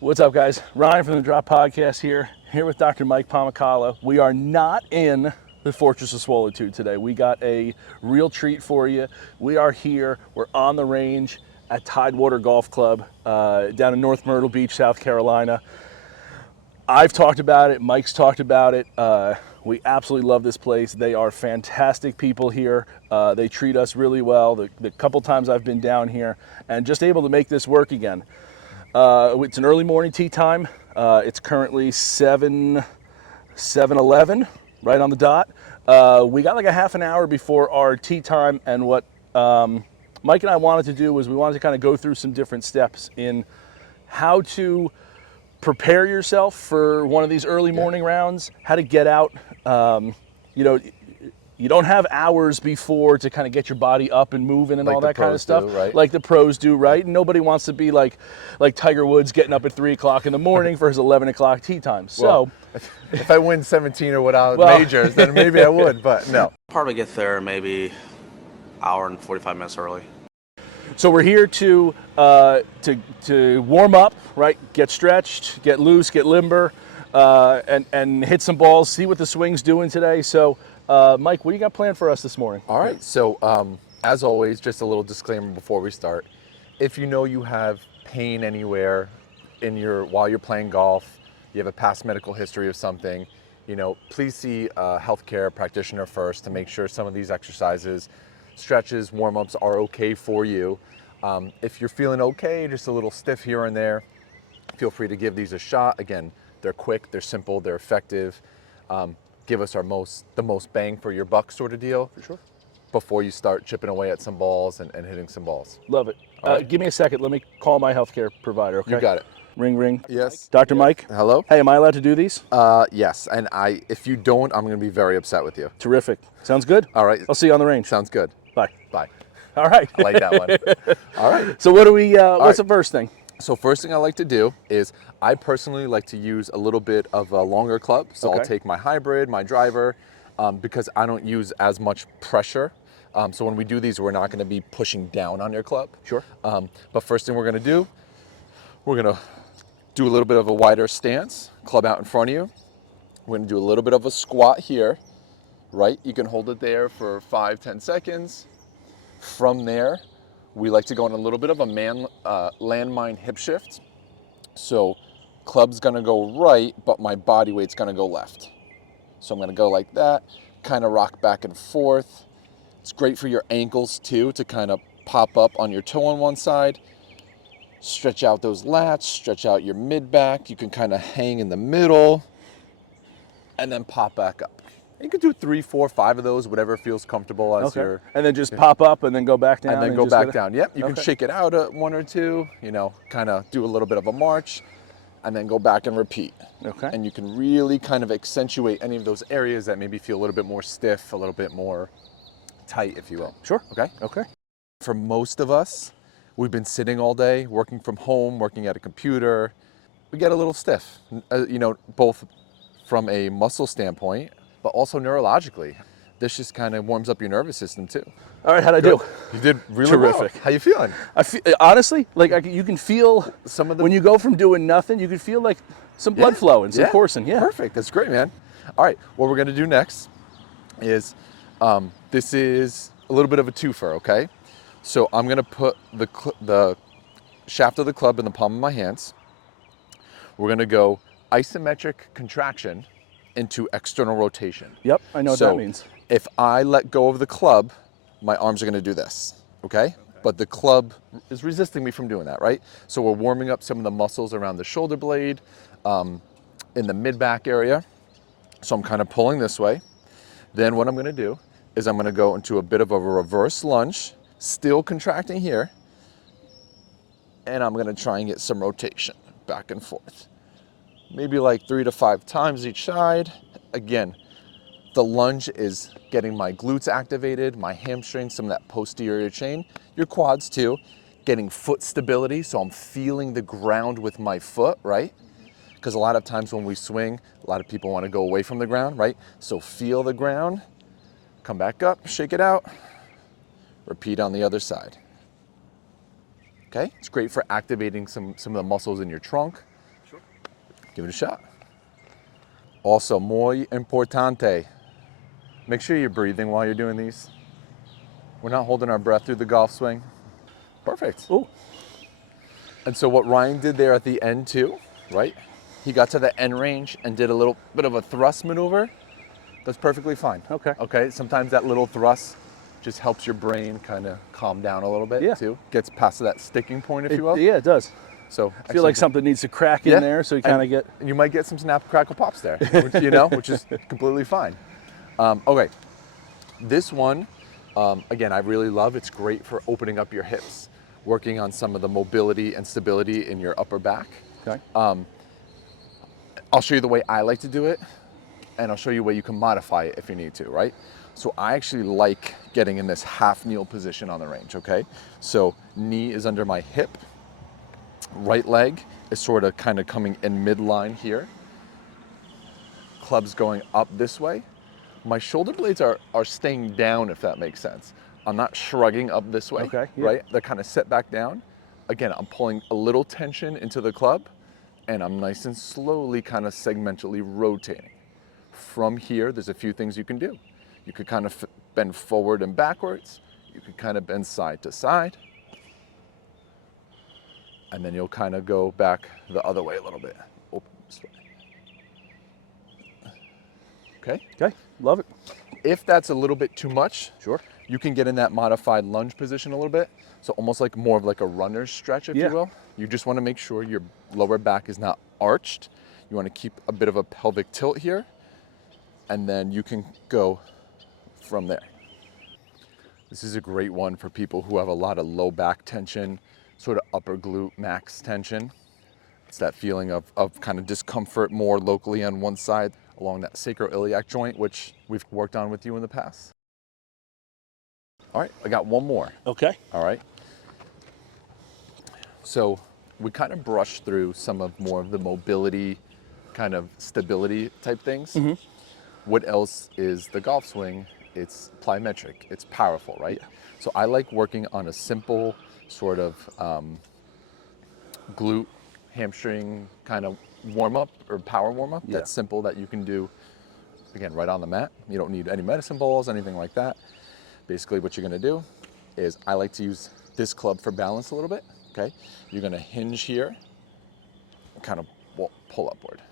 What's up, guys? Ryan from the Drop Podcast here with Dr. Mike Pomacalo. We are not in the Fortress of Solitude today. We got a real treat for you. We are here. We're on the range at Tidewater Golf Club down in North Myrtle Beach, South Carolina. I've talked about it. Mike's talked about it. We absolutely love this place. They are fantastic people here. They treat us really well. The couple times I've been down here and just able to make this work again. It's an early morning tee time. It's currently 7:11, right on the dot. We got like a half an hour before our tee time, and what Mike and I wanted to do was we wanted to kind of go through some different steps in how to prepare yourself for one of these early morning rounds, how to get out. You don't have hours before to kind of get your body up and moving and all that kind of stuff, right? Like the pros do, right? And nobody wants to be like Tiger Woods getting up at 3 o'clock in the morning for his 11 o'clock tee time. So, well, if I win 17 or without majors, then maybe I would, but no. Probably get there maybe hour and 45 minutes early. So we're here to warm up, right? Get stretched, get loose, get limber, and hit some balls. See what the swing's doing today. So, Mike, what do you got planned for us this morning? All right. So, as always, just a little disclaimer before we start. If you know you have pain anywhere while you're playing golf, you have a past medical history of something, please see a healthcare practitioner first to make sure some of these exercises, stretches, warm-ups are okay for you. If you're feeling okay, just a little stiff here and there, feel free to give these a shot. Again, they're quick, they're simple, they're effective. Give us the most bang for your buck sort of deal. For sure. Before you start chipping away at some balls and hitting some balls. Love it. Right. Give me a second. Let me call my healthcare provider, okay? You got it. Ring, ring. Yes. Dr. Mike? Hello? Hey, am I allowed to do these? Yes, and if you don't, I'm going to be very upset with you. Terrific. Sounds good? All right. I'll see you on the range. Sounds good. Bye. Bye. All right. I like that one. All right. So what do we, what's the first thing? So first thing I like to do is I personally like to use a little bit of a longer club. So Okay. I'll take my hybrid, my driver, because I don't use as much pressure. So when we do these, we're not going to be pushing down on your club. Sure. But first thing we're going to do, we're going to do a little bit of a wider stance, club out in front of you. We're going to do a little bit of a squat here, right? You can hold it there for 5-10 seconds. From there, we like to go in a little bit of a landmine hip shift. So club's going to go right, but my body weight's going to go left. So I'm going to go like that, kind of rock back and forth. It's great for your ankles too, to kind of pop up on your toe on one side, stretch out those lats, stretch out your mid back. You can kind of hang in the middle and then pop back up. You can do 3, 4, 5 of those, whatever feels comfortable as Okay. And then just pop up and then go back down. and then go back down. Yep, you can shake it out at 1 or 2, kind of do a little bit of a march and then go back and repeat. Okay. And you can really kind of accentuate any of those areas that maybe feel a little bit more stiff, a little bit more tight, if you will. Sure. Okay? Okay. For most of us, we've been sitting all day, working from home, working at a computer. We get a little stiff, both from a muscle standpoint, but also neurologically. This just kind of warms up your nervous system too. All right, how'd I do? You did really Terrific. well. How you feeling? I feel, honestly, you can feel Some of the when you go from doing nothing, you can feel like some blood flow and some coursing. Yeah. Perfect. That's great, man. All right. What we're going to do next is this is a little bit of a twofer, okay? So I'm going to put the shaft of the club in the palm of my hands. We're going to go isometric contraction into external rotation. Yep, I know what that means. If I let go of the club, my arms are going to do this, okay? But the club is resisting me from doing that, right? So we're warming up some of the muscles around the shoulder blade, in the mid-back area. So I'm kind of pulling this way. Then what I'm going to do is I'm going to go into a bit of a reverse lunge, still contracting here, and I'm going to try and get some rotation back and forth. Maybe like 3 to 5 times each side. Again, the lunge is getting my glutes activated, my hamstrings, some of that posterior chain, your quads too, getting foot stability, so I'm feeling the ground with my foot, right? Because a lot of times when we swing, a lot of people want to go away from the ground, right? So feel the ground, come back up, shake it out, repeat on the other side. Okay, it's great for activating some of the muscles in your trunk, give it a shot. Also, muy importante, make sure you're breathing while you're doing these. We're not holding our breath through the golf swing. Perfect. Ooh. And so what Ryan did there at the end too, right? He got to the end range and did a little bit of a thrust maneuver. That's perfectly fine. Okay. Okay, sometimes that little thrust just helps your brain kind of calm down a little bit too. Gets past that sticking point, if you will. Yeah, it does. So I feel like something needs to crack in there, so you kind of get. And you might get some snap, crackle, pops there, which, you know, which is completely fine. Okay, this one, again, I really love. It's great for opening up your hips, working on some of the mobility and stability in your upper back. Okay. I'll show you the way I like to do it, and I'll show you a way you can modify it if you need to, right? So I actually like getting in this half kneel position on the range, okay? So knee is under my hip, right leg is sort of kind of coming in midline here. Club's going up this way. My shoulder blades are staying down, if that makes sense. I'm not shrugging up this way, right? They're kind of set back down. Again, I'm pulling a little tension into the club, and I'm nice and slowly kind of segmentally rotating. From here, there's a few things you can do. You could kind of bend forward and backwards. You could kind of bend side to side. And then you'll kind of go back the other way a little bit. Open this way. Okay? Okay, love it. If that's a little bit too much, Sure. you can get in that modified lunge position a little bit. So almost like more of like a runner's stretch, if you will. You just want to make sure your lower back is not arched. You want to keep a bit of a pelvic tilt here. And then you can go from there. This is a great one for people who have a lot of low back tension, sort of upper glute max tension. It's that feeling of kind of discomfort more locally on one side along that sacroiliac joint, which we've worked on with you in the past. All right, I got one more. Okay. All right. So we kind of brushed through some of more of the mobility, kind of stability type things. Mm-hmm. What else is the golf swing? It's plyometric, it's powerful, right? Yeah. So I like working on a simple sort of glute, hamstring kind of warm up or power warm up. That's simple, that you can do, again, right on the mat. You don't need any medicine balls, anything like that. Basically what you're gonna do is, I like to use this club for balance a little bit, okay? You're gonna hinge here, kind of pull upward.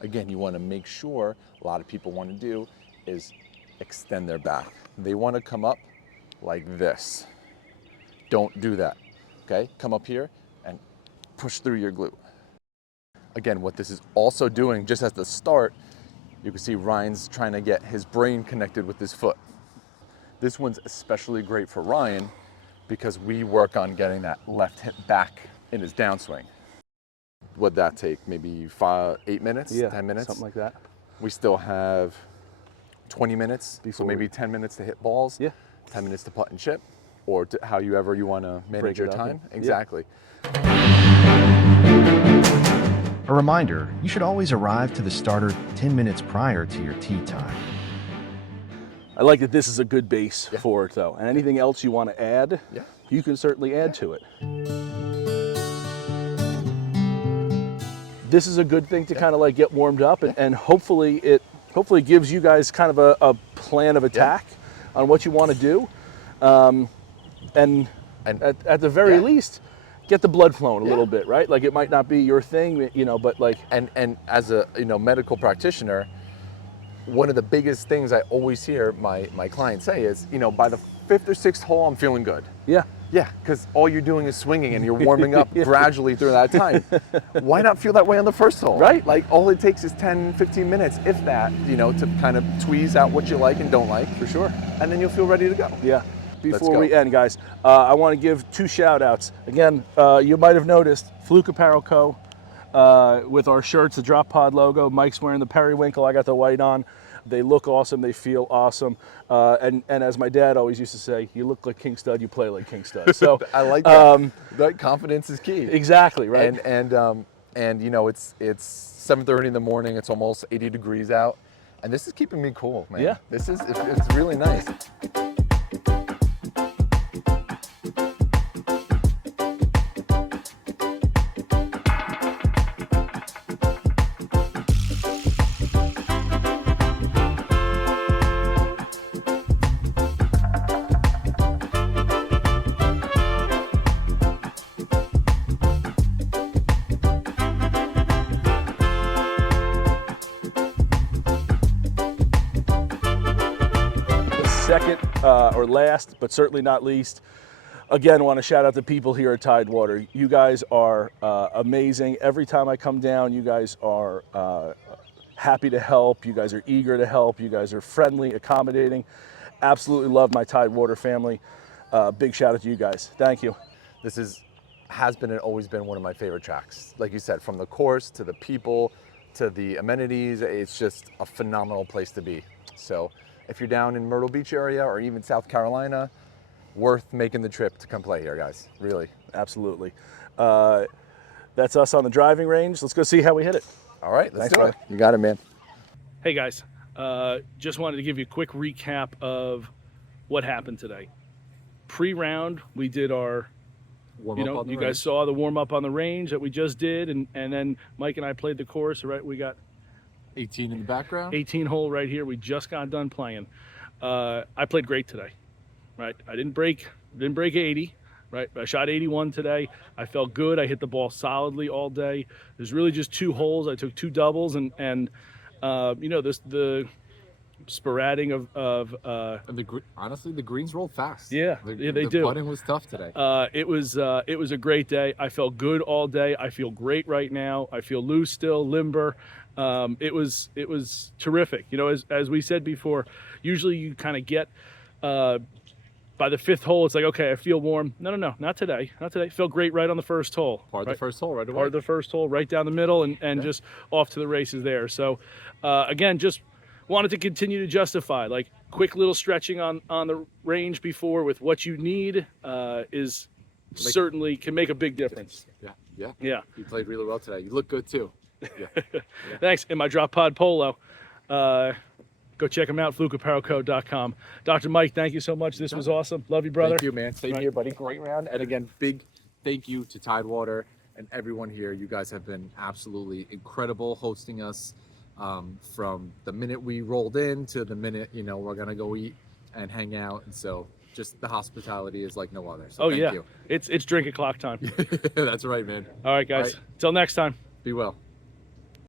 Again, you wanna make sure, a lot of people wanna do is extend their back. They wanna come up like this. Don't do that, okay? Come up here and push through your glute. Again, what this is also doing, just at the start, you can see Ryan's trying to get his brain connected with his foot. This one's especially great for Ryan because we work on getting that left hip back in his downswing. What'd that take? Maybe 8 minutes, 10 minutes? Something like that. We still have 20 minutes, so maybe 10 minutes to hit balls, 10 minutes to putt and chip, or to however you want to manage your time. Exactly. A reminder, you should always arrive to the starter 10 minutes prior to your tee time. I like that this is a good base for it, though. And anything else you want to add, you can certainly add to it. This is a good thing to kind of like get warmed up, and hopefully it gives you guys kind of a plan of attack on what you want to do, and at the very least, get the blood flowing a little bit, right? Like, it might not be your thing, you know, but like, and as a medical practitioner, one of the biggest things I always hear my clients say is, by the 5th or 6th hole, I'm feeling good. Yeah, because all you're doing is swinging and you're warming up gradually through that time. Why not feel that way on the first hole? Right. Like, all it takes is 10, 15 minutes, if that, to kind of tweeze out what you like and don't like. For sure. And then you'll feel ready to go. Yeah. Before we end, guys, I want to give 2 shout outs. Again, you might have noticed Fluke Apparel Co. With our shirts, the Drop Pod logo. Mike's wearing the periwinkle. I got the white on. They look awesome. They feel awesome. And as my dad always used to say, you look like King Stud, you play like King Stud. So I like that. That confidence is key. Exactly, right? And it's 7:30 in the morning. It's almost 80 degrees out, and this is keeping me cool, man. Yeah. It's really nice. second or last, but certainly not least, again, want to shout out the people here at Tidewater. You guys are amazing. Every time I come down, you guys are happy to help. You guys are eager to help. You guys are friendly, accommodating. Absolutely love my Tidewater family. Big shout out to you guys. Thank you. This has been and always been one of my favorite tracks. Like you said, from the course to the people to the amenities, it's just a phenomenal place to be. So if you're down in Myrtle Beach area or even South Carolina, worth making the trip to come play here, guys. Really. Absolutely. That's us on the driving range. Let's go see how we hit it. All right, let's Thanks, do brother. it. You got it, man. Hey guys, just wanted to give you a quick recap of what happened today. Pre-round, we did our, you guys saw the warm up on the range that we just did, and then Mike and I played the course, right? We got 18 in the background. 18 hole right here. We just got done playing. I played great today, right? I didn't break 80. Right, I shot 81 today. I felt good. I hit the ball solidly all day. There's really just 2 holes. I took 2 doubles, and the sporadic of And honestly, the greens rolled fast. Yeah, they do. The putting was tough today. It was a great day. I felt good all day. I feel great right now. I feel loose still, limber. It was terrific. As we said before, usually you kind of get. By the 5th hole, it's like, okay, I feel warm. No, not today. Not today. Felt great right on the first hole. Part of the first hole right away. Part of the first hole, right down the middle, and just off to the races there. So, again, just wanted to continue to justify, like, quick little stretching on the range before with what you need is certainly can make a big difference. Yeah. Yeah. You played really well today. You look good too. Yeah. Thanks. In my drop pod polo. Go check them out, flukeapparelco.com. Dr. Mike, thank you so much. This was awesome. Love you, brother. Thank you, man. Same here, buddy. Great round. And again, big thank you to Tidewater and everyone here. You guys have been absolutely incredible hosting us from the minute we rolled in to the minute, we're going to go eat and hang out. And so just the hospitality is like no other. So thank you. It's drink o'clock time. That's right, man. All right, guys. Till next time. Be well.